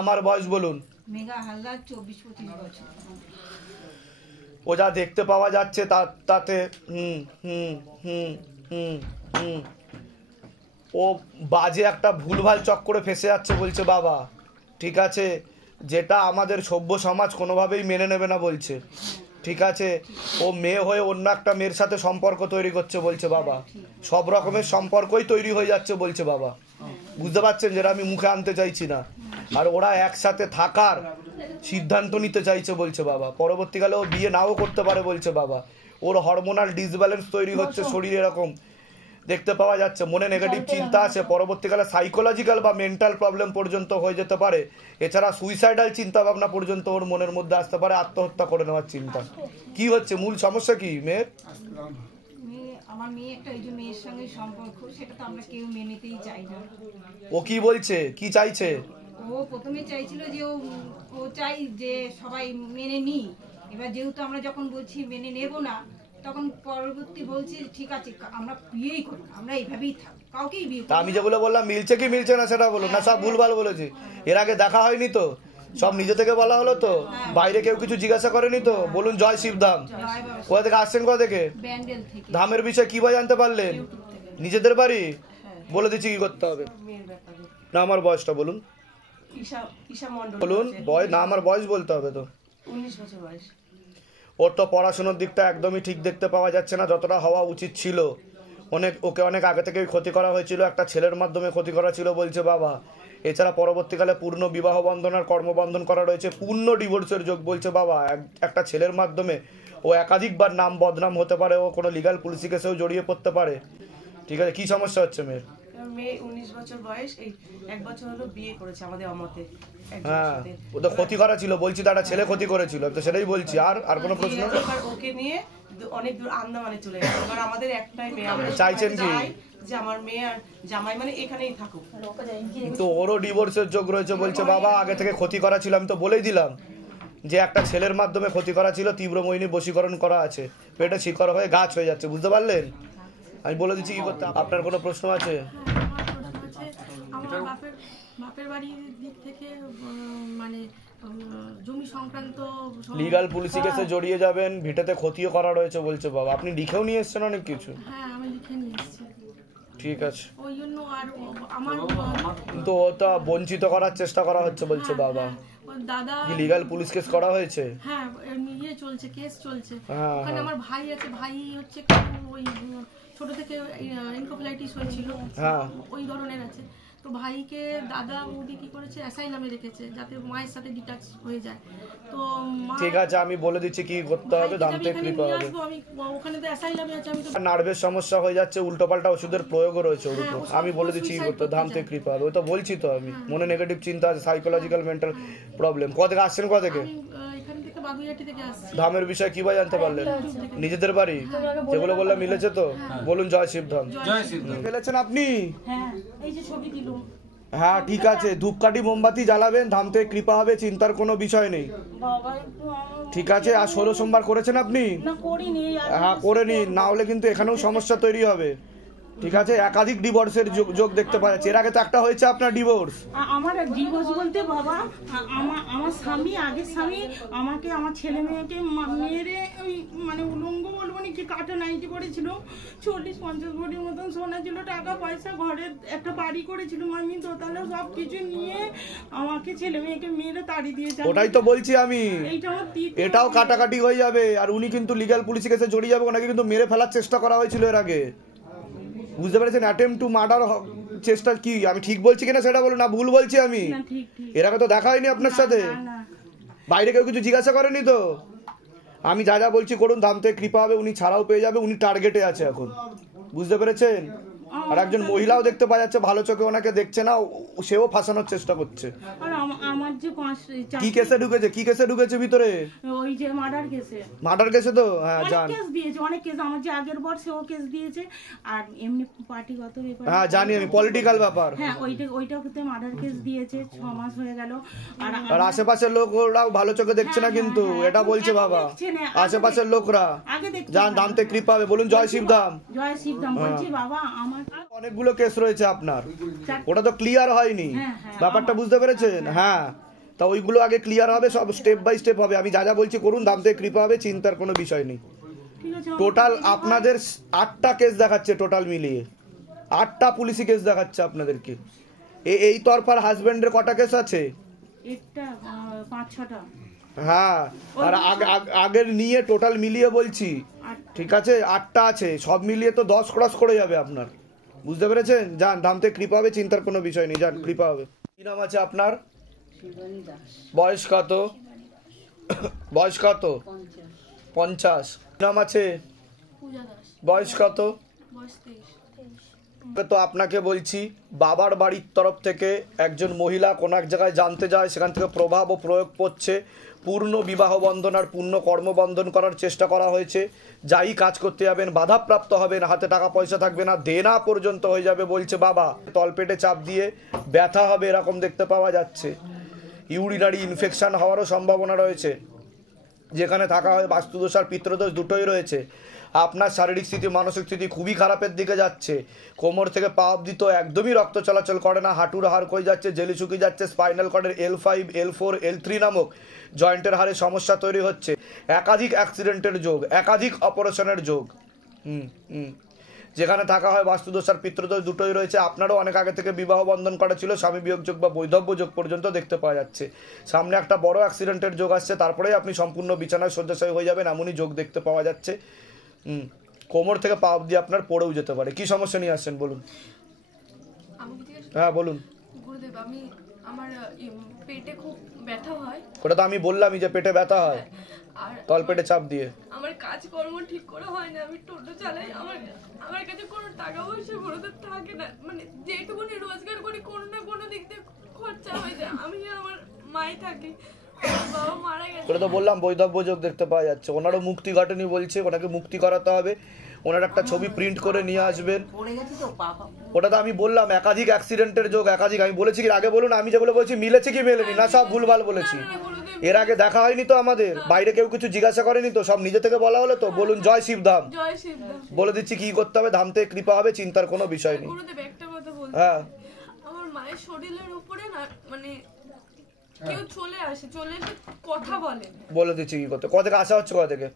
আমার বয়স বলুন। মেঘা হালদার 24-25 বছর। ও যা দেখতে পাওয়া যাচ্ছে তাতে ও বাজে একটা ভুলভাল চক্করে ফেসে যাচ্ছে বলছে বাবা। ঠিক আছে, যেটা আমাদের সভ্য সমাজ কোনোভাবেই মেনে নেবে না বলছে। ঠিক আছে, ও মেয়ে হয়ে অন্য একটা মেয়ের সাথে সম্পর্ক তৈরি করছে বলছে বাবা। সব রকমের সম্পর্কই তৈরি হয়ে যাচ্ছে বলছে বাবা। বুঝতে পারছেন, যেটা আমি মুখে আনতে চাইছি না। আর ওরা একসাথে থাকার সিদ্ধান্ত নিতে চাইছে বলছে বাবা। পরবর্তীকালে ও বিয়ে নাও করতে পারে বলছে বাবা। ওর হরমোনাল ডিসব্যালেন্স তৈরি হচ্ছে শরীরে, এরকম দেখতে পাওয়া যাচ্ছে। মনে নেগেটিভ চিন্তা আছে, পরবর্তীকালে সাইকোলজিক্যাল বা মেন্টাল প্রবলেম পর্যন্ত হয়ে যেতে পারে। এছাড়া সুইসাইডাল চিন্তা ভাবনা পর্যন্ত ওর মনের মধ্যে আসতে পারে, আত্মহত্যা করে নেওয়ার চিন্তা। কি হচ্ছে, মূল সমস্যা কি মেয়ের? আমার মেয়ে একটা ওই যে মেয়ের সঙ্গে সম্পর্ক, সেটা তো আমরা কেউ মেনেতেই চাই না। ও কি বলছে, কি চাইছে? ও প্রথমে চাইছিল যে ও চাই যে সবাই মেনে নিই। এবার যেহেতু আমরা যখন বলছি মেনে নেব না, তখন পরবর্তী বলছি ঠিক আছে আমরা বিয়েই করব, আমরা এইভাবেই থাকব, কাউকেই বিয়ে করব। আমি যেগুলো বললাম মিলছে কি মিলছে না সেটা বলো না, সব ভুলভাল বলেছি। এর আগে দেখা হয়নি তো, সব নিজে থেকে বলা হলো তো, বাইরে কেউ কিছু জিজ্ঞাসা করেনি তো। বলুন জয় শিবধাম। কোথা থেকে আসছেন, কোথা থেকে? ব্যান্ডেল থেকে। ধামের বিষয়ে কি ভাবে জানতে পারলেন? নিজেদের বাড়ি? বলে দিচ্ছি কি করতে হবে। না আমার বয়সটা বলুন। বলুন বয়স, না আমার বয়স বলতে হবে তো। 19 বছর বয়স। ওর তো পড়াশোনার দিকটা একদমই ঠিক দেখতে পাওয়া যাচ্ছে না, যতটা হওয়া উচিত ছিল। ওকে অনেক আগে থেকেই ক্ষতি করা হয়েছিল, একটা ছেলের মাধ্যমে ক্ষতি করা ছিল বলছে বাবা। এছাড়া পরবর্তীকালে পূর্ণ বিবাহ বন্ধন আর কর্মবন্ধন করা রয়েছে, পূর্ণ ডিভোর্সের যোগ বলছে বাবা। একটা ছেলের মাধ্যমে ও একাধিকবার নাম বদনাম হতে পারে, ও কোনো লিগাল পুলিশি কেসেও জড়িয়ে পড়তে পারে। ঠিক আছে, কি সমস্যা হচ্ছে মেয়ের? মেয়ে 19 বছর বয়স, এই 1 বছর হলো বিয়ে করেছে আমাদের অমতে। হ্যাঁ, ও তো ক্ষতি করা ছিল বলছি, তো একটা ছেলে ক্ষতি করেছিল তো, সেটাই বলছি। আর কোনো প্রশ্ন? ওকে নিয়ে অনেক দূর আন্দামানে চলে গেছে। এবার আমাদের একটাই মেয়ে, আমরা চাইছেন কি যে আমার মেয়ে আর জামাই মানে এখানেই থাকুক। তো ওরও ডিভোর্সের যোগ রয়েছে বলছে বাবা। আগে থেকে ক্ষতি করা ছিল, আমি তো বলেই দিলাম যে একটা ছেলের মাধ্যমে ক্ষতি করা ছিল, তীব্রময়নী বশীকরণ করা আছে, পেটে শিকড় হয়ে গাছ হয়ে যাচ্ছে। বুঝতে পারলেন? আমি বলে দিচ্ছি কি করতে। আপনার কোনো প্রশ্ন আছে? আমার বাপের বাড়ির দিক থেকে মানে জমি সংক্রান্ত লিগাল পুলিশি কেসে জড়িয়ে যাবেন, ভিটেতে ক্ষতিও করা রয়েছে বলছে বাবা। আপনি লিখেও নিয়ে এসেছেন অনেক কিছু? হ্যাঁ আমি লিখে নিয়ে এসেছি। ঠিক আছে, ওই জন্য আর আমার তো ওটা বঞ্চিত করার চেষ্টা করা হচ্ছে বলছে বাবা। দাদা কি লিগাল পুলিশ কেস করা হয়েছে? হ্যাঁ ইয়ে চলছে, কেস চলছে। হ্যাঁ, ওখানে হ্যাঁ। আমার ভাই আছে, ভাই হচ্ছে ওই ছোট থেকে এনকেফেলাইটিস হয়েছিল, হ্যাঁ, ওই ধরনের আছে। তো ভাইকে দাদা বৌদি কি করেছে, অ্যাসাইলামে রেখেছে যাতে মায়ের সাথে ডিটাচ হয়ে যায়। তো ঠিক আছে, আমি বলে দিচ্ছি কি করতে হবে। দামতে কৃপা হবে। আমি ওখানে তো অ্যাসাইলামে আছে, আমি তো নার্ভের সমস্যা হয়ে যাচ্ছে, উল্টোপাল্টা ওষুধের প্রয়োগও রয়েছে ওর উপর। আমি বলে দিচ্ছি কি করতে, ধামতে কৃপা হবে। ওই তো বলছি তো আমি, মনে নেগেটিভ চিন্তা আছে, সাইকোলজিক্যাল মেন্টাল প্রবলেম। কোথা থেকে আসছেন, কোথা থেকে? এখান থেকে বাগুইয়াটি থেকে আসছি। ধামের বিষয়ে কি ভাবে জানতে পারলেন? নিজেদের বাড়ি যেগুলো বললাম মিলেছে তো? বলুন জয় শিবধাম। জয় শিবধাম। ফেলেছেন আপনি? হ্যাঁ এই যে ছবি দিলুম। হ্যাঁ ঠিক আছে, ধূপকাঠি মোমবাতি জ্বালাবেন, ধাম থেকে কৃপা হবে, চিন্তার কোনো বিষয় নেই। ঠিক আছে, আর 16 সোমবার করেছেন আপনি? না করিনি। হ্যাঁ করে নিন, না হলে কিন্তু এখানেও সমস্যা তৈরি হবে। ঠিক আছে, একাধিক ডিভোর্সের যোগ দেখতে পাওয়া যাচ্ছে। এর আগে তো একটা হয়েছে আপনার ডিভোর্স। আমার ডিভোর্স বলতে বাবা, আমার স্বামী, আগের স্বামী আমাকে, আমার ছেলে মেয়েকে মেরে ওই মানে উলঙ্গ বলবো না কি, কাটা নাইটি পড়েছিল, 40-50 ভরির মতন সোনা ছিল, টাকা পয়সা, ঘরে একটা বাড়ি করেছিল আমি, দোতলা সব কিছু নিয়ে আমাকে ছেলে মেয়েকে মেরে তাড়ি দিয়েছে। ওটাই তো বলছি আমি, এটাও কাটাকাটি হয়ে যাবে। আর উনি কিন্তু লিগ্যাল পুলিশ কেসে জড়িয়ে যাবে, ওনাকে কিন্তু মেরে ফেলার চেষ্টা করা হয়েছিল এর আগে। বুঝতে পেরেছেন? অ্যাটেম্প টু মার্ডার চেষ্টা। কি আমি ঠিক বলছি কিনা সেটা বলুন, না ভুল বলছি আমি? এর আগে তো দেখা হয়নি আপনার সাথে, বাইরে কেউ কিছু জিজ্ঞাসা করেনি তো। আমি যা যা বলছি করুন, ধাম থেকে কৃপা হবে, উনি ছাড়াও পেয়ে যাবে। উনি টার্গেটে আছে এখন, বুঝতে পেরেছেন? আর একজন মহিলাও দেখতে পাওয়া যাচ্ছে, ভালো চোখে ওনাকে দেখছে না, সেও ফাঁসানোর চেষ্টা করছে। আমার যে কি কেসে ঢুকেছে, কি কেসে ঢুকেছে ভিতরে? ওই যে মার্ডার কেসে। মার্ডার কেসে তো হ্যাঁ জান, কেস দিয়েছে অনেক কেস, আমার যে আগের বর্ষে ও কেস দিয়েছে। আর এমনি পার্টিগত ব্যাপার, হ্যাঁ জানি আমি, পলিটিক্যাল ব্যাপার। হ্যাঁ ওইটাতে মার্ডার কেস দিয়েছে, 6 মাস হয়ে গেল। আর আশেপাশের লোকরাও ভালো চোখে দেখছে না কিন্তু, এটা বলছে বাবা। আশেপাশের লোকরা আগে দেখছে। জান, ধাম থেকে কৃপা হবে। বলুন জয় শিবধাম। জয় শিবধাম। বলছি বাবা, আমার অনেকগুলো কেস রয়েছে আপনার, ওটা তো ক্লিয়ার হয়নি, ব্যাপারটা বুঝতে পেরেছেন? হ্যাঁ, তা ওইগুলো আগে ক্লিয়ার হবে, সব স্টেপ বাই স্টেপ হবে। আমি যা যা বলছি করুন, দাম থেকে কৃপা হবে, চিন্তার কোনো বিষয় নেই। টোটাল আপনাদের 8টা কেস দেখাচ্ছে, টোটাল মিলিয়ে 8টা পুলিশি কেস দেখাচ্ছে আপনাদেরকে। এই তরফার হাজবেন্ডের কটা কেস আছে? একটা 5-6টা। হ্যাঁ, আর আগের নিয়ে টোটাল মিলিয়ে বলছি, ঠিক আছে 8টা আছে, সব মিলিয়ে তো 10 ক্রস করে যাবে আপনার, বুঝতে পেরেছেন? যান, দাম থেকে কৃপা হবে, চিন্তার কোনো বিষয় নেই, যান, কৃপা হবে। কি নাম আছে আপনার? বয়স কত? বয়স কত? 50। নাম আছে? বয়স কত? তো আপনাকে বলছি, বাবার বাড়ির তরফ থেকে একজন মহিলা কোন এক জায়গায় জানতে যায়, সেখান থেকে প্রভাব ও প্রয়োগ করছে, পূর্ণ বিবাহ বন্ধন আর পূর্ণ কর্মবন্ধন করার চেষ্টা করা হয়েছে। যাই কাজ করতে যাবেন বাধাপ্রাপ্ত হবেন, হাতে টাকা পয়সা থাকবে না, দেনা পর্যন্ত হয়ে যাবে বলছে বাবা। তলপেটে চাপ দিয়ে ব্যথা হবে এরকম দেখতে পাওয়া যাচ্ছে। ইউরিনারি ইনফেকশন হওয়ারও সম্ভাবনা রয়েছে। যেখানে থাকা হয় বাস্তুদোষ আর পিতৃদোষ দুটোই রয়েছে। আপনার শারীরিক স্থিতি মানসিক স্থিতি খুবই খারাপের দিকে যাচ্ছে। কোমর থেকে পা অবধি তো একদমই রক্ত চলাচল করে না, হাঁটুর হাড় ক্ষয়ে যাচ্ছে, জেলি শুকিয়ে যাচ্ছে, স্পাইনাল কর্ডের L5, L4, L3 নামক জয়েন্টের হাড়ে সমস্যা তৈরি হচ্ছে, একাধিক অ্যাক্সিডেন্টের যোগ, একাধিক অপারেশনের যোগ। যেখানে থাকা হয় বাস্তুদোষ আর পিতৃদোষ দুটোই রয়েছে। আপনারও অনেক আগে থেকে বিবাহ বন্ধন করা ছিল, স্বামী বিয়োগ যোগ বা বৈধব্য যোগ পর্যন্ত দেখতে পাওয়া যাচ্ছে। সামনে একটা বড় অ্যাক্সিডেন্টের যোগ আসছে, তারপরেই আপনি সম্পূর্ণ বিছানায় শয্যাশায়ী হয়ে যাবেন, এমনই যোগ দেখতে পাওয়া যাচ্ছে। কোমর থেকে পা অবধি আপনার পড়েও যেতে পারে। কি সমস্যা নিয়ে আসছেন বলুন? হ্যাঁ বলুন। গুরুদেব, আমার পেটে খুব ব্যথা হয়। ওটা তো আমি বললামই যে পেটে ব্যথা হয়, আর তলপেটে চাপ দিয়ে। আমার কাজকর্ম ঠিক করে হয় না, আমি টোটো চালাই, আমার কাছে কোনো টাকা পয়সা গুরুদেব থাকে না, মানে যেটুকুনি রোজগার করি কোনো না কোনো দিক দিয়ে খরচা হয়ে যায়। আমি আর আমার মাই থাকি, বাবা মারা গেছে। ওটা তো বললাম বৈধব্য যোগ দেখতে পাওয়া যাচ্ছে। ওনারও মুক্তি ঘটেনি বলছে, ওনাকে মুক্তি করাতে হবে। ওনার একটা ছবি প্রিন্ট করে নিয়ে আসবেন। ওটা তো আমি বললাম একাধিক অ্যাক্সিডেন্টের যোগ, একাধিক। আমি বলেছি কি আগে বলুন, আমি যেগুলো বলছি মিলেছে কি মেলেনি, না সব ভুলভাল বলেছি? এর আগে দেখা হয়নি তো আমাদের, বাইরে কেউ কিছু জিজ্ঞাসা করেনি তো, সব নিজে থেকে বলা হলো তো। বলুন জয় শিবধাম। জয় শিবধাম। বলে দিচ্ছি কি করতে হবে, ধাম থেকে কৃপা হবে, চিন্তার কোনো বিষয় নেই। গুরুদেব একটা কথা বলতে, হ্যাঁ, আমার মায়ের শরীরের উপরে না মানে কেউ চলে আসে, চলে এসে কথা বলে। বলে দিচ্ছি কি করতে। কোথা থেকে আসা হচ্ছে? কোথা থেকে?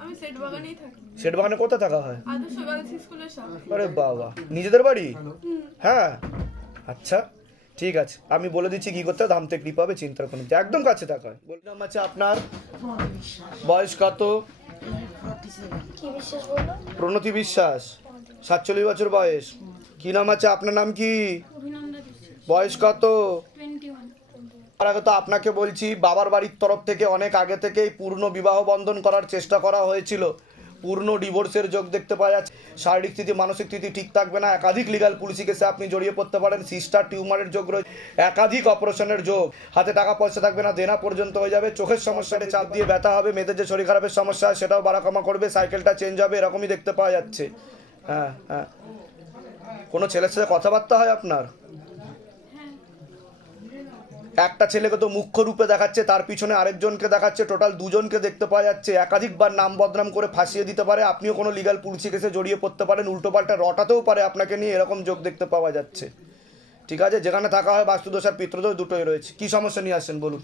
আমি সেট বাগানেই থাকি। সেট বাগানে কোথা থাকা হয়? আদর্শ গার্লস স্কুলের সামনে। আরে বাবা, নিজেদের বাড়ি? হ্যাঁ, আচ্ছা ঠিক আছে, আমি বলে দিচ্ছি কি করতে হবে, ধাম থেকে কৃপা হবে, চিন্তার কোনো, একদম কাছে থাকা হয়। বললাম আছে আপনার বয়স কত? প্রণতি বিশ্বাস, 47 বছর বয়স। কি নাম আছে আপনার? নাম কি? বয়স কত? তার আগে তো আপনাকে বলছি, বাবার বাড়ির তরফ থেকে অনেক আগে থেকেই পূর্ণ বিবাহ বন্ধন করার চেষ্টা করা হয়েছিল, পূর্ণ ডিভোর্সের যোগ দেখতে পাওয়া যাচ্ছে। শারীরিক স্থিতি মানসিক স্থিতি ঠিক থাকবে না, একাধিক লিগাল পুলিশি কেসে আপনি জড়িয়ে পড়তে পারেন, সিস্টার টিউমারের যোগ রয়েছে, একাধিক অপারেশনের যোগ, হাতে টাকা পয়সা থাকবে না, দেনা পর্যন্ত হয়ে যাবে, চোখের সমস্যাটা চাপ দিয়ে ব্যথা হবে, মেয়েদের যে শরীর খারাপের সমস্যা সেটাও বাড়াকামা করবে, সাইকেলটা চেঞ্জ হবে, এরকমই দেখতে পাওয়া যাচ্ছে। হ্যাঁ হ্যাঁ, কোনো ছেলের সাথে কথাবার্তা হয় আপনার? একটা ছেলেকে তো মুখ্য রূপে দেখাচ্ছে, তার পিছনে আরেকজনকে দেখাচ্ছে, টোটাল দুজনকে দেখতে পাওয়া যাচ্ছে। একাধিকবার নাম বদনাম করে ফাঁসিয়ে দিতে পারে, আপনিও কোনো লিগাল পুলিশি কেসে জড়িয়ে পড়তে পারেন, উল্টোপাল্টা রটাতেও পারে আপনাকে নিয়ে, এরকম যোগ দেখতে পাওয়া যাচ্ছে। ঠিক আছে, যেখানে থাকা হয় বাস্তুদোষ আর পিতৃদোষ দুটোই রয়েছে। কি সমস্যা নিয়ে আসছেন বলুন?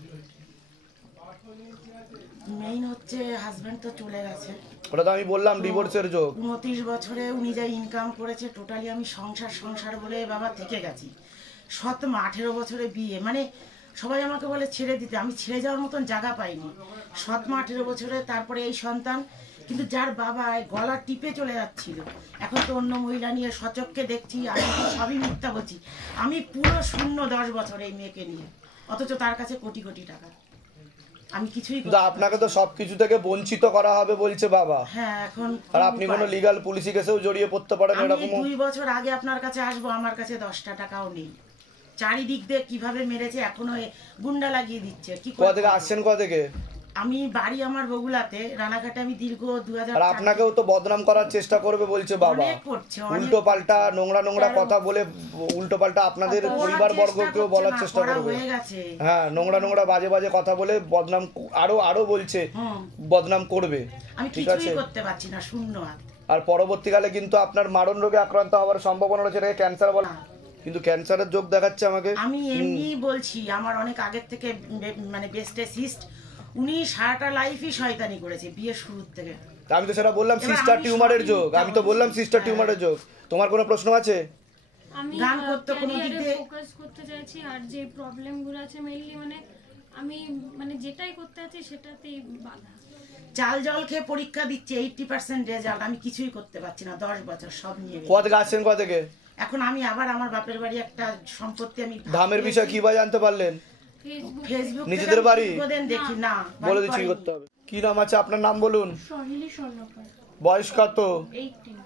মেইন হচ্ছে হাজবেন্ড তো চলে গেছে, ওটা তো আমি বললাম ডিভোর্সের যোগ। 29 বছরে উনি যা ইনকাম করেছে টোটালি আমি সংসার বলে বাবা থেকে গেছি। 18 বছরে বিয়ে, মানে সবাই আমাকে বলে ছেড়ে দিতে, আমি ছেড়ে যাওয়ার মতন জায়গা পাইনি। 18 বছরে তারপরে এই সন্তান, কিন্তু যার বাবা গলা টিপে চলে যাচ্ছিল, এখন তো অন্য মহিলা নিয়ে সচক্ষে দেখছি। আমি সবই মিথ্যা বলছি, আমি পুরো শূন্য 10 বছর এই মেয়েকে নিয়ে, অথচ তার কাছে কোটি কোটি টাকা। আমি কিছুই, আপনাকে তো সবকিছু থেকে বঞ্চিত করা হবে বলছে বাবা। হ্যাঁ, এখন আর আপনি কোনো লিগাল পুলিশি কেসেও জড়িয়ে পড়তে পারেন এরকম। 2 বছর আগে আপনার কাছে আসবো, আমার কাছে 10টা টাকাও নেই। চারিদিক দিয়ে কিভাবে মেরেছে, এখনো গুন্ডা লাগিয়ে দিচ্ছে। কি কোথা থেকে আসছেন? কোথা থেকে? আমি বাড়ি আমার বগুলাতে, রানাঘাটে আমি দীর্ঘ 2000। আর আপনাকেও তো বদনাম করার চেষ্টা করবে বলছে বাবা, উল্টো পাল্টা নোংরা কথা বলে, উল্টো পাল্টা আপনাদের পরিবার বর্গকেও বলার চেষ্টা করবে। হ্যাঁ, নোংরা বাজে কথা বলে বদনাম, আরো বলছে বদনাম করবে। আমি ঠিক আছে, কিছুই করতে পারছি না, শূন্য হাত। আর পরবর্তীকালে কিন্তু আপনার মারণ রোগে আক্রান্ত হওয়ার সম্ভাবনা রয়েছে, এটাকে ক্যান্সার বলে, কিন্তু ক্যান্সারের যোগ দেখাচ্ছে আমাকে। আমি এমনি বলছি, আমার অনেক আগের থেকে মানে বেস্টে সিস্ট, উনি সারাটা লাইফই শয়তানি করেছে বিয়ের শুরুর থেকে। আমি তো সেটা বললাম সিস্টার টিউমারের যোগ, আমি তো বললাম সিস্টার টিউমারের যোগ। তোমার কোনো প্রশ্ন আছে? আমি গান করতে কোনো দিক ক্যারিয়ারে দিয়ে ফোকাস করতে চাইছি, আর যে প্রবলেমগুলো আছে মেইনলি মানে আমি মানে যেটাই করতে আছি সেটাতেই বাধা। চাল জল খেয়ে পরীক্ষা দিচ্ছে, 80% রেজাল্ট, আমি কিছুই করতে পারছি না, 10 বছর সব নিয়ে কোথা থেকে আসছেন, কোথা থেকে? এখন আমি আবার আমার বাপের বাড়ি একটা সম্পত্তি আমি ধামের বিষয় কি বা জানতে পারলেন? ফেসবুক নিজেদের বাড়ি দেখি না, বলে দিচ্ছি কি করতে হবে। কি নাম আছে আপনার? নাম বলুন। সহিলি স্বর্ণকার, বয়স কত? 18।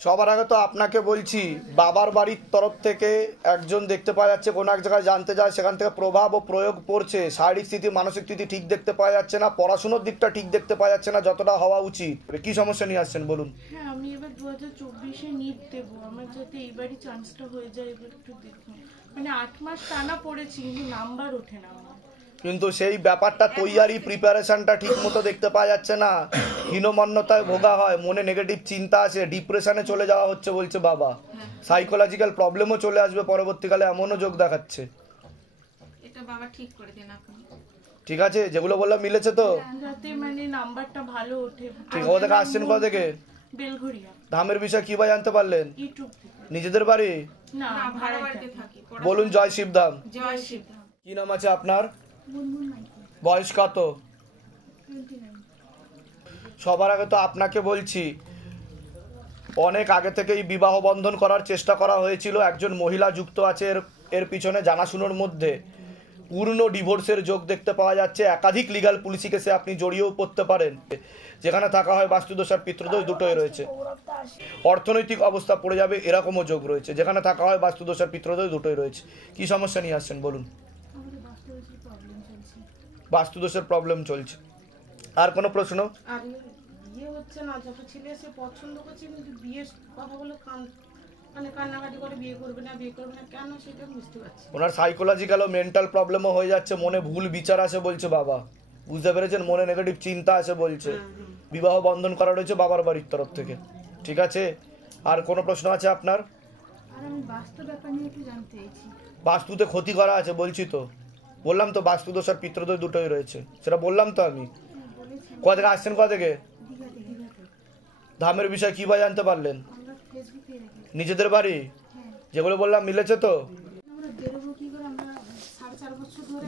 সবার আগে তো আপনাকে বলছি, বাবার বাড়ির তরফ থেকে একজন দেখতে পাওয়া যাচ্ছে কোনো এক জায়গায় জানতে যায়, সেখান থেকে প্রভাব ও প্রয়োগ পড়ছে, শারীরিক স্থিতি মানসিক স্থিতি ঠিক দেখতে পাওয়া যাচ্ছে না, পড়াশোনার দিকটা ঠিক দেখতে পাওয়া যাচ্ছে না যতটা হওয়া উচিত। কি সমস্যা নিয়ে আসছেন বলুন? হ্যাঁ, আমি এবার 2024-এ নিট দেবো, আমার যাতে এইবারই চান্সটা হয়ে যায়, এবার একটু দেখুন। মানে 8 মাস টানা পড়েছি কিন্তু নাম্বার ওঠে না আমার। কিন্তু সেই ব্যাপারটা তৈয়ারি প্রিপারেশনটা ঠিক মতো দেখতে পাওয়া যাচ্ছে না, হীনমন্যতায় ভোগা হয়, মনে নেগেটিভ চিন্তা আসে, ডিপ্রেশনে চলে যাওয়া হচ্ছে বলছে বাবা, সাইকোলজিক্যাল প্রবলেমও চলে আসবে পরবর্তীকালে, এমনও যোগ দেখাচ্ছে। এটা বাবা ঠিক করে দেন আপনি। ঠিক আছে, যেগুলো বললাম মিলেছে তো? যাতে মানে নাম্বারটা ভালো ওঠে। ঠিক, কোথা থেকে আসছেন, কোথা থেকে? বেলঘরিয়া। ধামের বিষয় কি বা জানতে পারলেন? ইউটিউব থেকে। নিজেদের বাড়ি? না, ভাড়া ভাড়া বাড়িতে থাকি। বলুন জয় শিবধাম। জয় শিব। কি নাম আছে আপনার? বয়স কত? সবার আগে তো আপনাকে বলছি, অনেক আগে থেকেই বিবাহ বন্ধন করার চেষ্টা করা হয়েছিল, একজন মহিলা যুক্ত আছে এর পিছনে, জানাশুনোর মধ্যে পূর্ণ ডিভোর্সের যোগ দেখতে পাওয়া যাচ্ছে, একাধিক লিগ্যাল পুলিশি কেসে আপনি জড়িয়েও পড়তে পারেন, যেখানে থাকা হয় বাস্তুদোষ আর পিতৃদোষ দুটোই রয়েছে, অর্থনৈতিক অবস্থা পড়ে যাবে এরকমও যোগ রয়েছে, যেখানে থাকা হয় বাস্তুদোষ আর পিতৃদোষ দুটোই রয়েছে। কি সমস্যা নিয়ে আসছেন বলুন? বাস্তুদোষের প্রবলেম চলছে। আর কোনো প্রশ্ন? আর বিয়ে হচ্ছে না, যত ছেলে এসে পছন্দ করছে কিন্তু বিয়ের কথা বলে মানে কান্নাকাটি করে বিয়ে করবে না কেন সেটা বুঝতে পারছি। ওনার সাইকোলজিক্যাল ও মেন্টাল প্রবলেমও হয়ে যাচ্ছে, মনে ভুল বিচার আসে বলছে বাবা, বুঝতে পেরেছেন? মনে নেগেটিভ চিন্তা আসে বলছে, বিবাহ বন্ধন করা রয়েছে বাবার বাড়ির তরফ থেকে। ঠিক আছে, আর কোনো প্রশ্ন আছে আপনার? আর আমি বাস্তু ব্যাপার নিয়ে একটু জানতে চাইছি। বাস্তুতে ক্ষতি করা আছে বলছি তো, বললাম তো বাস্তুদোষ আর পিতৃদোষ দুটোই রয়েছে, সেটা বললাম তো আমি। কোথা থেকে আসছেন, কোথা থেকে? ধামের বিষয় কি বা জানতে পারলেন? নিজেদের বাড়ি? যেগুলো বললাম মিলেছে তো?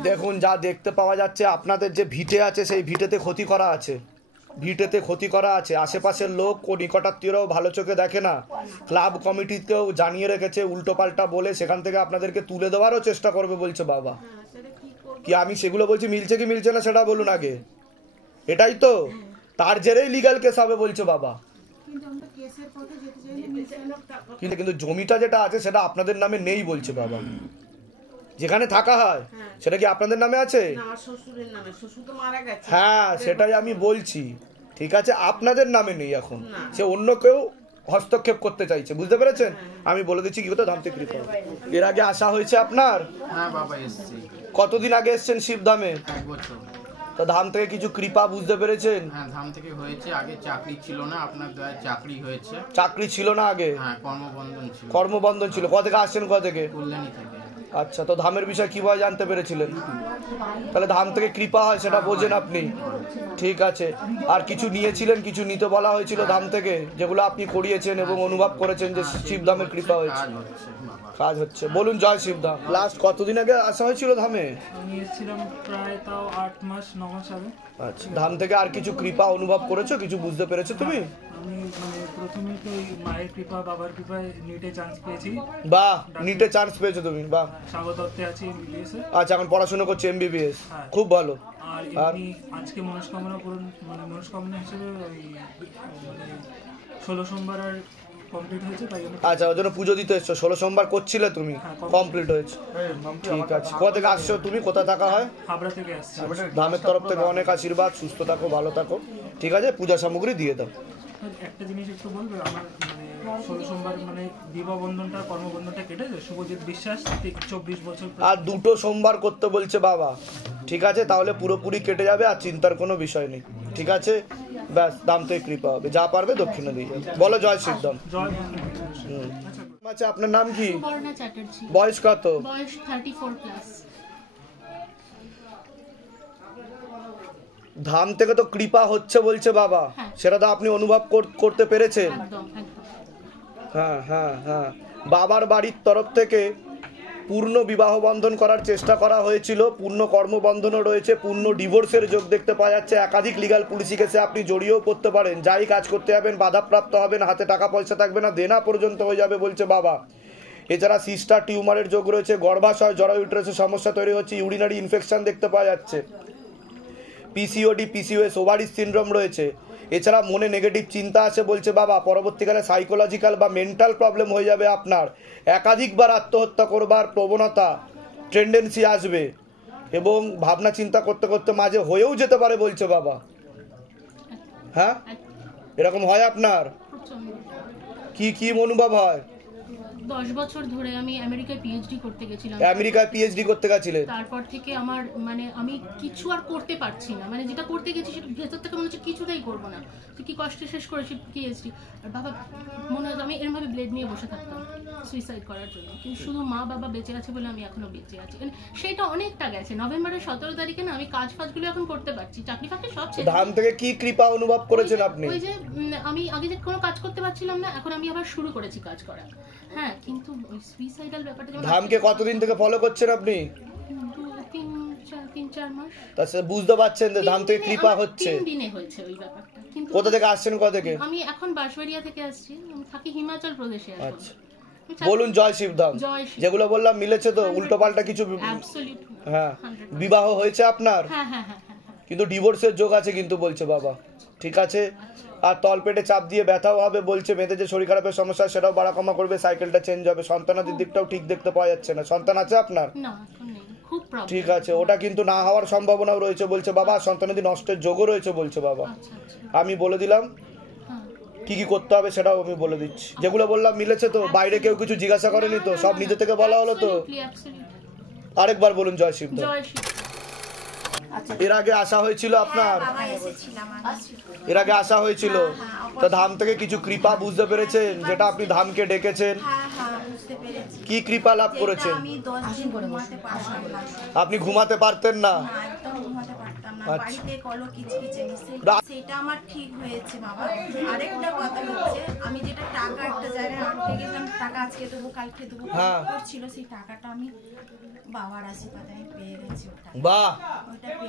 দেখুন, যা দেখতে পাওয়া যাচ্ছে আপনাদের যে ভিটে আছে সেই ভিটেতে ক্ষতি করা আছে, ভিটেতে ক্ষতি করা আছে, আশেপাশের লোক ও নিকটাত্মীয়রাও ভালো চোখে দেখে না, ক্লাব কমিটিকেও জানিয়ে রেখেছে উল্টোপাল্টা বলে, সেখান থেকে আপনাদেরকে তুলে দেওয়ারও চেষ্টা করবে বলছে বাবা। কি আমি সেগুলো বলছি মিলছে কি মিলছে না সেটা বলুন আগে, এটাই তো? তার জেরেই লিগ্যাল কেস হবে বলছে বাবা। কিন্তু জমিটা যেটা আছে সেটা আপনাদের নামে নেই বলছে বাবা, যেখানে থাকা হয় সেটা কি আপনাদের নামে আছে? হ্যাঁ, সেটাই আমি বলছি। ঠিক আছে, আপনাদের নামে নেই, এখন সে অন্য কেউ হস্তক্ষেপ করতে চাইছে, বুঝতে পেরেছেন? আমি বলে দিচ্ছি কি করতে, ধাম থেকে কৃপা। এর আগে আসা হয়েছে আপনার? হ্যাঁ বাবা, এসেছি। কতদিন আগে এসেছেন শিবধামে? 1 বছর। তো ধাম থেকে কিছু কৃপা বুঝতে পেরেছেন? হ্যাঁ, ধাম থেকে হয়েছে। আগে চাকরি ছিল না, আপনার দয়ায় চাকরি হয়েছে। চাকরি ছিল না আগে? হ্যাঁ, কর্মবন্ধন ছিল। কর্মবন্ধন ছিল। কোথা থেকে আসছেন, কোথা থেকে? কল্যাণী থেকে। আচ্ছা, তো ধামের বিষয় কিভাবে জানতে পেরেছিলেন? তাহলে ধাম থেকে কৃপা হয় সেটা বোঝেন আপনি। ঠিক আছে, আর কিছু নিয়েছিলেন, কিছু নিতে বলা হয়েছিল ধাম থেকে, যেগুলো আপনি করিয়েছেন এবং অনুভব করেছেন যে শিবধামের কৃপা হয়েছে? কাজ হচ্ছে। বলুন জয় শিবধাম। লাস্ট কতদিন আগে আসা হয়েছিল ধামে? আমি এসেছিলাম প্রায় তাও 8 মাস 9 মাস আগে। আচ্ছা, ধাম থেকে আর কিছু কৃপা অনুভব করেছো, কিছু বুঝতে পেরেছো তুমি? আমি মানে প্রথমে তো মায়ের কৃপা, বাবার কৃপায় নিটে চান্স পেয়েছি। বাহ, নিটে চান্স পেয়েছো তুমি, বাহ। স্বাগতত্বে আছি MBBS এ। আচ্ছা, এখন পড়াশোনা করছো MBBS, খুব ভালো। আর এমনি আজকে মনস্কামনা পূরণ, মানে মনস্কামনা হিসেবে ওই মানে 16 সোমবার আর কমপ্লিট হয়েছে, তাই জন্য। আচ্ছা, ওই জন্য পুজো দিতে এসছো, 16 সোমবার করছিলে তুমি, কমপ্লিট হয়েছে। ঠিক আছে, কোথা থেকে আসছো তুমি? কোথা থাকা হয়? হাবড়া থেকে আসছি। ধামের তরফ থেকে অনেক আশীর্বাদ, সুস্থ থাকো, ভালো থাকো। ঠিক আছে, পূজা সামগ্রী দিয়ে দাও। একটা জিনিস একটু বলবে, আমার মানে 16 সোমবার মানে বিবাহ বন্ধনটা, কর্মবন্ধনটা কেটেছে। শুভজিৎ বিশ্বাস 24 বছর। আর 2টো সোমবার করতে বলছে বাবা। ঠিক আছে, তাহলে পুরোপুরি কেটে যাবে, আর চিন্তার কোনো বিষয় নেই। ঠিক আছে, ব্যাস দাম থেকে কৃপা হবে, যা পারবে দক্ষিণা দিয়ে যাবে। বলো জয় শিবধাম। জয় আচ্ছা, আপনার নাম কি? সুবর্ণা চ্যাটার্জি। বয়স কত? বয়স 34 প্লাস। ধাম থেকে তো কৃপা হচ্ছে বলছে বাবা, সেটা তো আপনি অনুভব করতে পেরেছেন? একদম একদম। হ্যাঁ হ্যাঁ হ্যাঁ, বাবার বাড়ির তরফ থেকে পূর্ণ বিবাহ বন্ধন করার চেষ্টা করা হয়েছিল, পূর্ণ কর্মবন্ধনও রয়েছে, পূর্ণ ডিভোর্সের যোগ দেখতে পাওয়া যাচ্ছে। একাধিক লিগাল পুলিশি কেসে আপনি জড়িয়েও পড়তে পারেন, যাই কাজ করতে যাবেন বাধাপ্রাপ্ত হবেন, হাতে টাকা পয়সা থাকবে না, দেনা পর্যন্ত হয়ে যাবে বলছে বাবা। এছাড়া সিস্টার টিউমারের যোগ রয়েছে, গর্ভাশয় জরায়ুটেরাসের সমস্যা তৈরি হচ্ছে, ইউরিনারি ইনফেকশন দেখতে পাওয়া যাচ্ছে, পিসিওডি পিসিওএস ওভারিস সিনড্রোম রয়েছে। এছাড়া মনে নেগেটিভ চিন্তা আসে বলছে বাবা, পরবর্তীকালে সাইকোলজিক্যাল বা মেন্টাল প্রবলেম হয়ে যাবে আপনার, একাধিকবার আত্মহত্যা করবার প্রবণতা টেন্ডেন্সি আসবে এবং ভাবনা চিন্তা করতে করতে মাঝে হয়েও যেতে পারে বলছে বাবা। হ্যাঁ, এরকম হয় আপনার? কি কি অনুভব হয়? 10 বছর ধরে আমি আমেরিকায় পিএইচডি করতে গেছিলাম। আমেরিকায় পিএইচডি করতে গেছিলেন? তারপর থেকে আমার মানে আমি কিছু আর করতে পারছি না, মানে যেটা করতে গেছি সেটা ভেতর থেকে মনে হচ্ছে কিছুটাই করবো না, তো কি কষ্টে শেষ করেছি পিএইচডি। আর বাবা মনে হতো আমি এরভাবে ব্লেড নিয়ে বসে থাকতাম সুইসাইড করার জন্য, কিন্তু শুধু মা বাবা বেঁচে আছে বলে আমি এখনো বেঁচে আছি। মানে সেটা অনেকটা গেছে। নভেম্বরের 17 তারিখে না আমি কাজ ফাজগুলো এখন করতে পারছি, চাকরি ফাকরি সব ছেড়ে। ধাম থেকে কি কৃপা অনুভব করেছেন আপনি? ওই যে আমি আগে যে কোনো কাজ করতে পারছিলাম না, এখন আমি আবার শুরু করেছি কাজ করা। হ্যাঁ, কিন্তু ওই সুইসাইডাল ব্যাপারটা যেমন। ধামকে কতদিন থেকে ফলো করছেন আপনি? 3-4 মাস। তাছাড়া বুঝতে পারছেন যে ধাম থেকে কৃপা হচ্ছে? 3 দিনে হয়েছে ওই ব্যাপারটা। কিন্তু কোথা থেকে আসছেন? কোথা থেকে? আমি এখন বাঁশবাড়িয়া থেকে আসছি, আমি থাকি হিমাচল প্রদেশে। আচ্ছা, বলুন জয় শিবধাম। যেগুলো বললাম মিলেছে তো? উল্টো পাল্টা কিছু? হ্যাঁ, বিবাহ হয়েছে আপনার? হ্যাঁ হ্যাঁ হ্যাঁ, কিন্তু ডিভোর্সের যোগ আছে কিন্তু বলছে বাবা। ঠিক আছে, আর তলপেটে চাপ দিয়ে ব্যথাও হবে বলছে, মেয়েদের যে শরীর খারাপের সমস্যা সেটাও বাড়া কমা করবে, সাইকেলটা চেঞ্জ হবে, সন্তানাদের দিকটাও ঠিক দেখতে পাওয়া যাচ্ছে না। সন্তান আছে আপনার? না, এখন নেই, খুব প্রবলেম। ঠিক আছে, ওটা কিন্তু না হওয়ার সম্ভাবনাও রয়েছে বলছে বাবা, সন্তানাদি নষ্টের যোগও রয়েছে বলছে বাবা। আমি বলে দিলাম কি কি করতে হবে সেটাও আমি বলে দিচ্ছি। যেগুলো বললাম মিলেছে তো? বাইরে কেউ কিছু জিজ্ঞাসা করেনি তো? সব নিজে থেকে বলা হলো তো? আরেকবার বলুন জয় শিবধাম। জয় শিব। এর আগে আসা হয়েছিল আপনার? এর আগে আসা হয়েছিল তো? ধাম থেকে কিছু কৃপা বুঝতে পেরেছেন যেটা আপনি ধামকে ডেকেছেন? কি কৃপা লাভ করেছেন? আপনি ঘুমাতে পারতেন না? সেটা আমার ঠিক হয়েছে বাবা। আরেকটা কথা হচ্ছে, আমি যেটা টাকা একটা জায়গায় আনতে গেলাম, টাকা আজকে দেবো কালকে দেবো করছিল, সেই টাকাটা আমি বাবার আশীর্বাদে আমি পেয়ে গেছি। বাহ,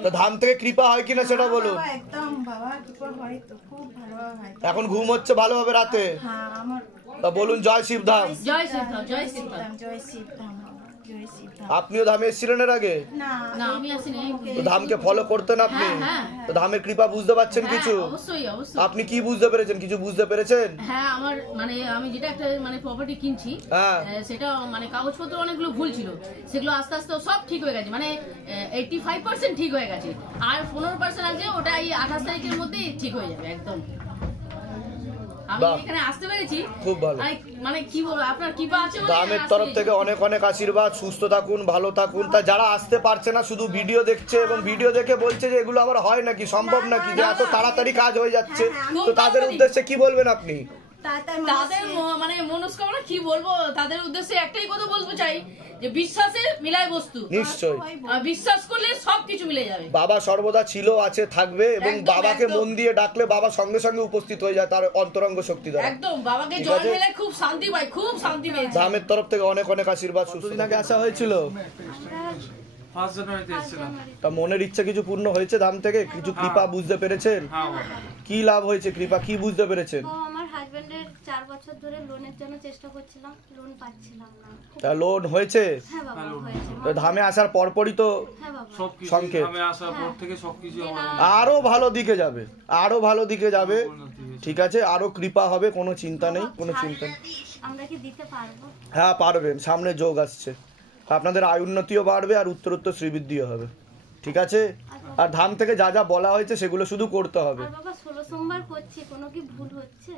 তো ধাম থেকে কৃপা হয় কিনা সেটা বলুন। একদম বাবা কৃপা হয় তো, খুব ভালোভাবে হয়। এখন ঘুম হচ্ছে ভালোভাবে রাতে? হ্যাঁ আমার। তা বলুন জয় শিবধাম। জয় শিবধাম। জয় শিবধাম। জয় শিবধাম। আপনিও ধামে এসেছিলেন এর আগে? না, আমি আসিনি। তো ধামকে ফলো করতেন আপনি? তো ধামের কৃপা বুঝতে পারছেন কিছু? অবশ্যই অবশ্যই। আপনি কি বুঝতে পেরেছেন? কিছু বুঝতে পেরেছেন? হ্যাঁ, আমার মানে আমি যেটা একটা মানে প্রপার্টি কিনছি, সেটা মানে কাগজপত্র অনেকগুলো ভুল ছিল, সেগুলো আস্তে আস্তে সব ঠিক হয়ে গেছে, মানে 85% ঠিক হয়ে গেছে, আর 15% আছে, ওটা এই 28 তারিখের মধ্যেই ঠিক হয়ে যাবে একদম। আমি এখানে আসতে পেরেছি, খুব ভালো। মানে কি বলবো, আপনার কৃপা আছে। ধামের তরফ থেকে অনেক অনেক আশীর্বাদ, সুস্থ থাকুন, ভালো থাকুন। তা যারা আসতে পারছে না, শুধু ভিডিও দেখছে এবং ভিডিও দেখে বলছে যে এগুলো আবার হয় নাকি, সম্ভব নাকি, যে এত তাড়াতাড়ি কাজ হয়ে যাচ্ছে, তো তাদের উদ্দেশ্যে কি বলবেন আপনি? তাদের মানে মনস্কামনা কি বলবো, তাদের উদ্দেশ্যে একটাই কথা বলতে চাই যে বিশ্বাসে মিলায় বস্তু। নিশ্চয় বিশ্বাস করলে সবকিছু মিলে যাবে। বাবা সর্বদা ছিল, আছে, থাকবে, এবং বাবাকে মন দিয়ে ডাকলে বাবা সঙ্গে সঙ্গে উপস্থিত হয়ে যায় তার অন্তরঙ্গ শক্তি দ্বারা। একদম, বাবাকে জল ঢেলে খুব শান্তি পাই, খুব শান্তি পেয়েছি। ধামের তরফ থেকে অনেক অনেক আশীর্বাদ। সুস্থ দিন আগে আসা হয়েছিল? 1 জানুয়ারিতে এসেছিলাম। তা মনের ইচ্ছা কিছু পূর্ণ হয়েছে ধাম থেকে? কিছু কৃপা বুঝতে পেরেছেন? কি লাভ হয়েছে কৃপা, কি বুঝতে পেরেছেন? আমার হাজবেন্ডের 4 বছর ধরে লোনের জন্য চেষ্টা করছিলাম, লোন পাচ্ছিলাম না। তা লোন হয়েছে? হ্যাঁ বাবা হয়েছে। তো ধামে আসার পরপরই তো সংকেত, ধামে আসার পর থেকে সবকিছু আরো ভালো দিকে যাবে, আরো ভালো দিকে যাবে। ঠিক আছে, আরো কৃপা হবে, কোনো চিন্তা নেই, কোনো চিন্তা নেই। আমরা কি দিতে পারবো? হ্যাঁ পারবেন, সামনে যোগ আসছে, আপনাদের আয় উন্নতিও বাড়বে আর উত্তরোত্তর শ্রীবৃদ্ধিও হবে। ঠিক আছে, আর ধাম থেকে যা যা বলা হয়েছে সেগুলো শুধু করতে হবে। বাবা 16 সোমবার করছি, কোনো কি ভুল হচ্ছে?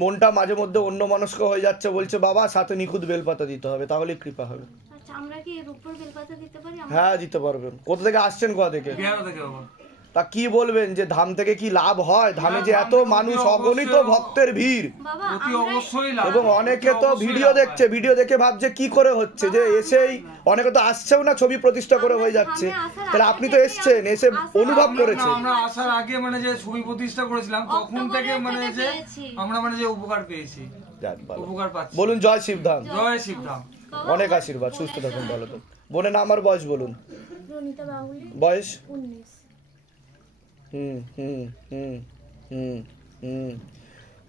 মনটা মাঝে মধ্যে অন্য মনস্ক হয়ে যাচ্ছে বলছে বাবা, সাথে নিখুঁত বেলপাতা দিতে হবে, তাহলেই কৃপা হবে। আচ্ছা, আমরা কি এর উপর বেলপাতা দিতে পারি? হ্যাঁ দিতে পারবেন। কোথা থেকে আসছেন? কোথা থেকে? বিহার থেকে বাবা। তা কি বলবেন যে ধাম থেকে কি লাভ হয়? ধামে যে এত মানুষ, অগণিত ভক্তের ভিড়, এবং অনেকে তো ভিডিও দেখছে, ভিডিও দেখে ভাবছে কি করে হচ্ছে, যে এসেই অনেকে তো আসছেও না, ছবি প্রতিষ্ঠা করে হয়ে যাচ্ছে। তাহলে আপনি তো এসছেন, এসে অনুভব করেছেন। আমরা আসার আগে মানে যে ছবি প্রতিষ্ঠা করেছিলাম তখন থেকে মানে যে আমরা মানে যে উপকার পেয়েছি, উপকার পাচ্ছি। বলুন জয় শিবধাম। জয় শিবধাম। অনেক আশীর্বাদ, সুস্থ থাকুন, ভালো থাকুন। বোনের নাম আর বয়স বলুন। রনিতা বাউলি, বয়স 19।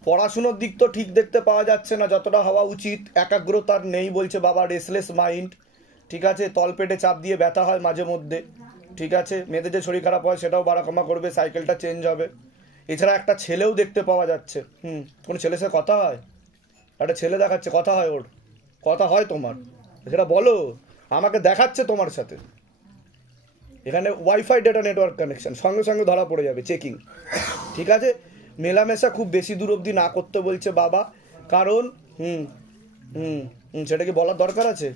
পড়াশোনার দিক তো ঠিক দেখতে পাওয়া যাচ্ছে না যতটা হওয়া উচিত, একাগ্রতার নেই বলছে বাবা, রেসলেস মাইন্ড, ঠিক আছে, তলপেটে চাপ দিয়ে ব্যথা হয় মাঝে মধ্যে, ঠিক আছে, মেয়েদের যে শরীর খারাপ হয় সেটাও বাড়া কমা করবে, সাইকেলটা চেঞ্জ হবে। এছাড়া একটা ছেলেও দেখতে পাওয়া যাচ্ছে। কোনো ছেলের সাথে কথা হয়? একটা ছেলে দেখাচ্ছে, কথা হয় ওর? কথা হয় তোমার? সেটা বলো, আমাকে দেখাচ্ছে তোমার সাথে। এখানে ওয়াইফাই ডেটা নেটওয়ার্ক কানেকশন, সঙ্গে সঙ্গে ধরা পড়ে যাবে, চেকিং, ঠিক আছে। মেলামেশা খুব বেশি দূর অবধি না করতে বলছে বাবা, কারণ সেটা কি বলার দরকার আছে?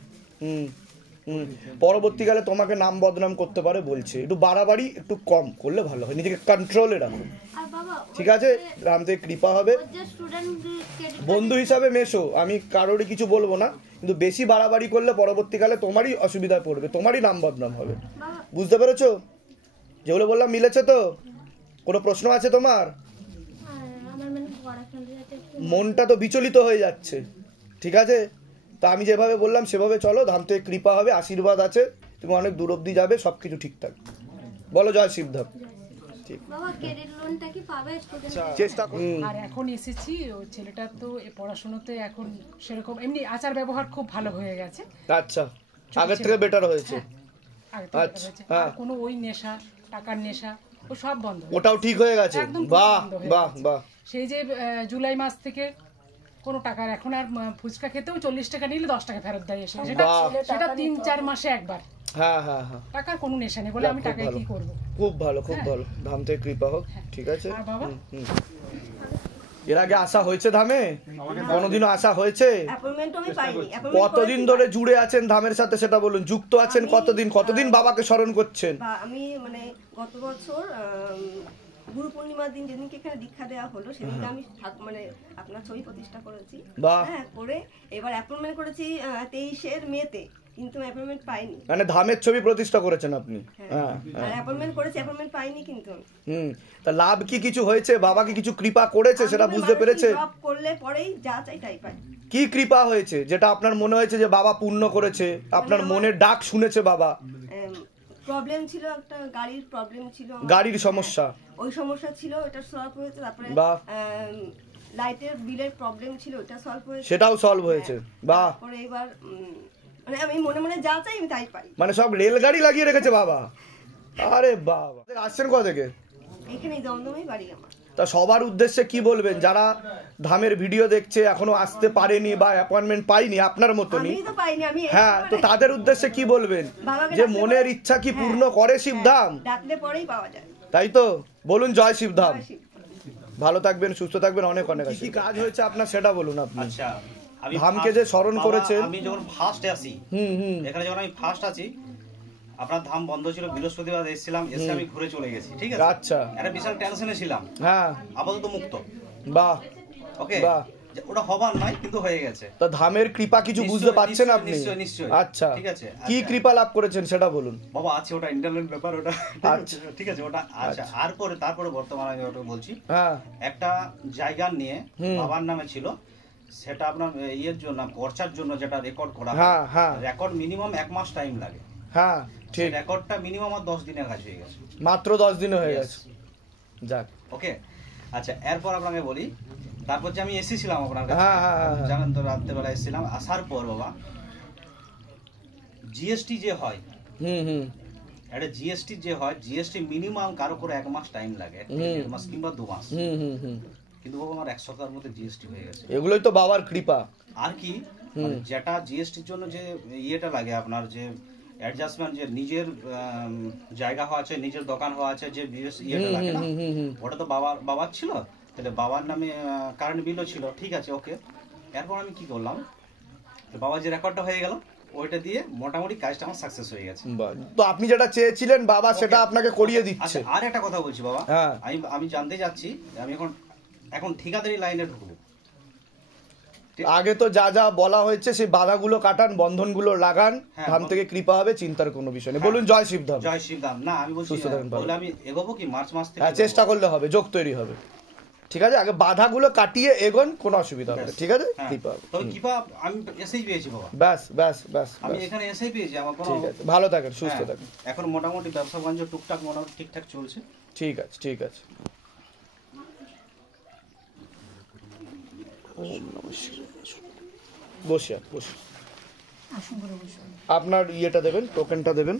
পরবর্তীকালে তোমাকে নাম বদনাম করতে পারে বলছে। একটু বাড়াবাড়ি একটু কম করলে ভালো হয়, নিজেকে কন্ট্রোলে রাখুন, ঠিক আছে। রাম থেকে কৃপা হবে। বন্ধু হিসাবে মেশো, আমি কারোরই কিছু বলবো না, কিন্তু বেশি বাড়াবাড়ি করলে পরবর্তীকালে তোমারই অসুবিধায় পড়বে, তোমারই নাম বদনাম হবে। বুঝতে পেরেছো? যেগুলো বললাম মিলেছে তো? কোনো প্রশ্ন আছে তোমার? মনটা তো বিচলিত হয়ে যাচ্ছে, ঠিক আছে। তা আমি যেভাবে বললাম সেভাবে চলো, ধাম থেকে কৃপা হবে, আশীর্বাদ আছে, তুমি অনেক দূর অবধি যাবে, সবকিছু ঠিকঠাক। বলো জয় শিবধাম। চেষ্টা আর এখন এসেছি, ওই ছেলেটার তো পড়াশোনাতে এখন সেরকম এমনি আচার ব্যবহার খুব ভালো হয়ে গেছে। আচ্ছা, আগের থেকে বেটার হয়েছে। আর কোনো ওই নেশা, টাকার নেশা, ও সব বন্ধ, ওটাও ঠিক হয়ে গেছে। বাহ বাহ বাহ। সেই যে জুলাই মাস থেকে কোনো টাকার, এখন আর ফুচকা খেতেও 40 টাকা নিলে 10 টাকা ফেরত দেয় এসে, সেটা 3-4 মাসে একবার। হ্যাঁ হ্যাঁ হ্যাঁ, টাকার কোনো নেশা নেই, বলে আমি টাকায় কি করব। খুব ভালো, খুব ভালো, ধাম থেকে কৃপা হোক, ঠিক আছে। এর আগে আসা হয়েছে ধামে? কোনোদিনও আসা হয়েছে? কতদিন ধরে জুড়ে আছেন ধামের সাথে সেটা বলুন, যুক্ত আছেন কতদিন? কতদিন বাবাকে স্মরণ করছেন? আমি মানে গত বছর গুরু পূর্ণিমার দিন যেদিনকে এখানে দীক্ষা দেওয়া হলো সেদিনকে আমি মানে আপনার ছবি প্রতিষ্ঠা করেছি, হ্যাঁ, করে এবার অ্যাপয়েন্টমেন্ট করেছি 23 মেতে, কিন্তু অ্যাপয়েন্টমেন্ট পাইনি। মানে ধামের ছবি প্রতিষ্ঠা করেছেন আপনি? হ্যাঁ, অ্যাপয়েন্টমেন্ট করেছি, অ্যাপয়েন্টমেন্ট পাইনি কিন্তু। তা লাভ কি কিছু হয়েছে? বাবা কি কিছু কৃপা করেছে সেটা বুঝতে পেরেছে? জব করলে পরেই যা চাই তাই পাই। কি কৃপা হয়েছে যেটা আপনার মনে হয়েছে যে বাবা পূর্ণ করেছে, আপনার মনের ডাক শুনেছে বাবা? প্রবলেম ছিল, একটা গাড়ির প্রবলেম ছিল, গাড়ির সমস্যা, ওই সমস্যা ছিল, এটা সলভ হয়েছে। তারপরে লাইটের বিলের প্রবলেম ছিল, ওটা সলভ হয়েছে, সেটাও সলভ হয়েছে। বাহ। তারপরে এবার মানে আমি মনে মনে যা চাই আমি তাই পাই। মানে সব রেলগাড়ি লাগিয়ে রেখেছে বাবা। আরে বাবা, আসছেন কোথা থেকে? এখানেই দমদমেই বাড়ি আমার। তা সবার উদ্দেশ্যে কি বলবেন যারা ধামের ভিডিও দেখছে, এখনো আসতে পারেনি বা অ্যাপয়েন্টমেন্ট পাইনি আপনার মতনই? হ্যাঁ, তো তাদের উদ্দেশ্যে কি বলবেন যে মনের ইচ্ছা কি পূর্ণ করে শিবধাম? ডাকলে পরেই পাওয়া যায়, তাই তো? বলুন জয় শিবধাম। ভালো থাকবেন, সুস্থ থাকবেন, অনেক অনেক। কি কাজ হয়েছে আপনার সেটা বলুন আপনি। আচ্ছা, ধামকে যে স্মরণ করেছেন। আমি যখন ফার্স্ট আসি, এখানে যখন আমি ফার্স্ট আছি, আপনার ধাম বন্ধ ছিল, বৃহস্পতিবার এসেছিলাম, এসে আমি ঘুরে চলে গেছি, ঠিক আছে। আচ্ছা, একটা বিশাল টেনশনে ছিলাম, হ্যাঁ, আপাতত মুক্ত। বাহ, ওকে, ওটা হবার নয় কিন্তু হয়ে গেছে। তো ধামের কৃপা কিছু বুঝতে পারছেন আপনি? নিশ্চয়ই নিশ্চয়ই। আচ্ছা, ঠিক আছে। কি কৃপা লাভ করেছেন সেটা বলুন। বাবা আছে, ওটা ইন্টারনেট ব্যাপার, ওটা আচ্ছা ঠিক আছে, ওটা আচ্ছা। আর পরে তারপরে বর্তমানে আমি ওটা বলছি, একটা জায়গা নিয়ে বাবার নামে ছিল, সেটা আপনার ইয়ের জন্য, খরচার জন্য যেটা রেকর্ড করা, রেকর্ড মিনিমাম 1 মাস টাইম লাগে। হ্যাঁ, ঠিক। রেকর্ডটা মিনিমাম 10 দিনের কাজ হয়ে গেছে, মাত্র 10 দিনে হয়ে গেছে। যাক, ওকে। আচ্ছা, এরপর আপনাকে বলি, তারপর যে আমি এসেছিলাম আপনার কাছে, জানেন তো, রাত্রেবেলা এসেছিলাম। আসার পর বাবা, জিএসটি যে হয়, এটা জিএসটি যে হয়, জিএসটি মিনিমাম কারো করে 1 মাস টাইম লাগে, 1 মাস কিংবা 2 মাস, কিন্তু বাবা আমার 1 সপ্তাহের মধ্যে জিএসটি হয়ে গেছে। এগুলোই তো বাবার কৃপা। আর কি, যেটা জিএসটির জন্য যে ইয়েটা লাগে আপনার, যে অ্যাডজাস্টমেন্ট, যে নিজের জায়গা হওয়া আছে, নিজের দোকান হওয়া আছে, যে ইয়েটা লাগে না, ওটা তো বাবার ছিল, তাহলে বাবার নামে কারেন্ট বিলও ছিল, ঠিক আছে, ওকে। এরপর আমি কি করলাম, বাবার যে রেকর্ডটা হয়ে গেল, ওইটা দিয়ে মোটামুটি কাজটা আমার সাকসেস হয়ে গেছে। তো আপনি যেটা চেয়েছিলেন বাবা সেটা আপনাকে করিয়ে দিচ্ছে। আর একটা কথা বলছি বাবা, আমি জানতে যাচ্ছি আমি এখন ঠিকাদারি লাইনে ঢুকবো। আগে তো যা যা বলা হয়েছে সেই বাধাগুলো কাটান, বন্ধনগুলো লাগান, ধাম থেকে কৃপা হবে, চিন্তার কোনো বিষয় নেই। বলুন জয় শিবধাম। জয় শিবধাম। না আমি বলছি বলে আমি এগোবো কি মার্চ মাস থেকে? চেষ্টা করলে হবে, যোগ তৈরি হবে। ঠিক আছে, আগে বাধাগুলো কাটিয়ে এগোন, কোনো অসুবিধা হবে না। ঠিক আছে, কৃপা হবে। তবে কৃপা আমি এসেই পেয়েছি বাবা। ব্যাস ব্যাস ব্যাস, আমি এখানে এসেই পেয়েছি। আমার কোনো ঠিক আছে, ভালো থাকেন, সুস্থ থাকেন। এখন মোটামুটি ব্যবসা বাণিজ্য টুকটাক মোটামুটি ঠিকঠাক চলছে। ঠিক আছে ঠিক আছে। বসে বসে আপনার ইয়েটা দেবেন, টোকেনটা দেবেন।